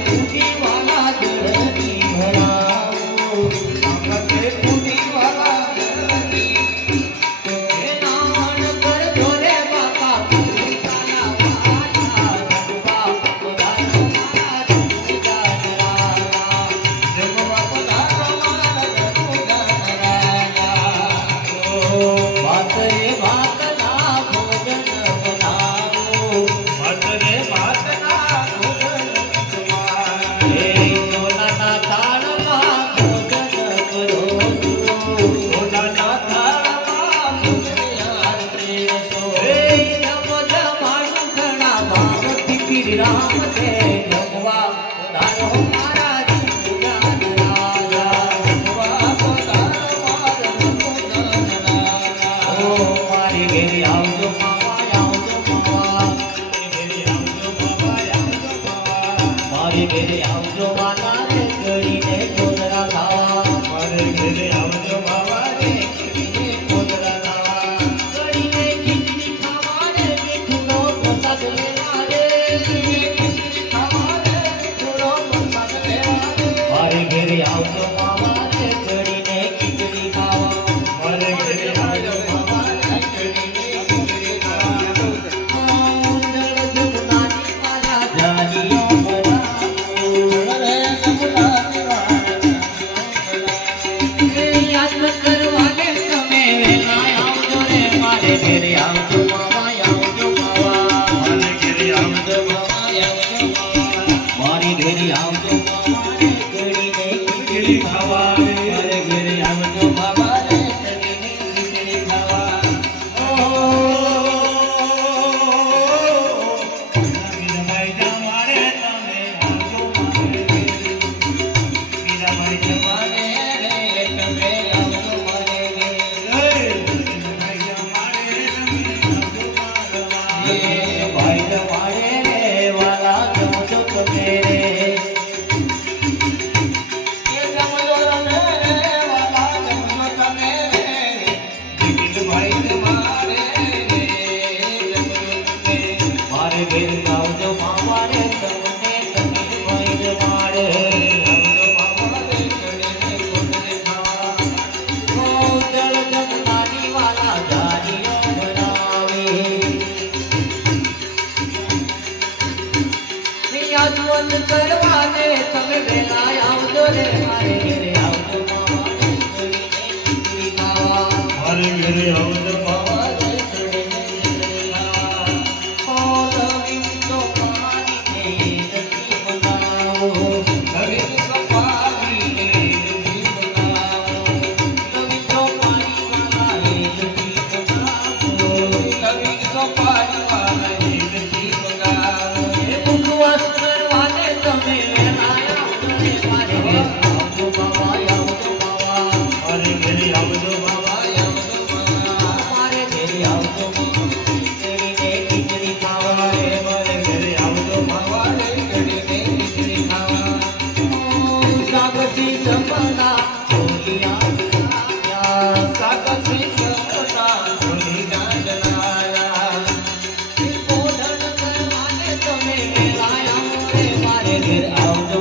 કુટી વાલા જળની ભરાવો આંગણે કુટી વાલા જળની એ નામણ પર જોરે બાપા કુટાના વાલા જગવા પધારો મારા જગુગા નરાયા જગવા પધારો મારા જગુગા નરાયા ઓ વાતે વાતના ભોજન બનાવો વાતે વાતના ભોજન તમારે હે સોનાના થાળમાં ભોજન કરો સોનાના થાળમાં ભોજન આરતી રસો હે જમ જમાનું ઘણા ભાવથી પીરામ છે જમવા પધારો મારા જગુગા નરાયા જમવા પધારો મારા જગુગા નરાયા ઓ મારી ઘેરે આવજો માવા આવજો માવા મારી ઘેરે આવજો માતા રે કરીને કોદરા ખાવા મારે ઘેરે આવજો માવા રે કરીને કોદરા ખાવા કરીને ખીચડી ખાવા રે મીઠુંનો પ્રસાદ લેવા રે ખીચડી ખાવા રે મીઠુંનો પ્રસાદ લેવા રે મારે ઘેરે આવજો માવા રે કરીને ખીચડી ખાવા મારે ઘેરે આવજો માવા રે કરીને ખીચડી ખાવા ઉંદર જમનાની વાલા જાનીઓ બનાવો રે જમનાની વાલા એ યાદ કરવાને તમે વેલા આવજો રે મારે ઘેરે આવજો માવા આવજો માવા મારે ઘેરે આવજો માવા આવજો માવા મારી ઘેરે આવજો માવા રે કરીને ખીચડી ખાવા મારે ઘેરે આવજો માવા રે કરીને ખીચડી ખાવા ઓ મીરાબાઈ જમાડે તમે આવજો મારે મીરાબાઈ જમાડે રે તમે આવજો મારે મીરાબાઈ જમાડે તમે આવજો મારે ભાઈ જમાડે રે વાલા જમજો તમે રે એ જમજો રમે રે વાલા જમજો તમે રે ભાઈ જમાડે રે જમજો તમે મારે ઘેર આવજો માવા રે તમને તમે ભાઈ જમાડે આવજો માવા રે કરીને કોદરે ખાવા ઓ જળ જમનાની વાલા જાનીઓ બનાવે યાદવંત કરવાને તમે વેલા આવજો રે મારે ઘેરે આવજો માવા રે કરીને ખીચડી ખાવા મારે ઘેરે આવજો માવા રે કરીને ખીચડી ખાવા ઓ લવિંગ તો પાણીને નથી બનાવો લવિંગ તો પાણીને નથી બનાવો લવિંગ તો પાણીવાળા એ નથી બનાવો લવિંગ તો પાણીવાળા એ નથી બનાવો એ મુખવાસ કરવાને તમે વેલા આવજો રે મારે ઘેરે આવજો માવા આવજો માવા મારે ઘેરે આવજો માવા આવજો માવા મારે ઘેરે આવજો માવા કરીને ખીચડી ખાવા રે મારે ઘેરે આવજો માવા રે કરીને ખીચડી ખાવા સાગથી સપના ચોલિયા જલાયા સાગથી સપના ચોલિયા જલાયા પોઢણ કરવાને તમે વેલા આવો રે મારે ઘેર આવજો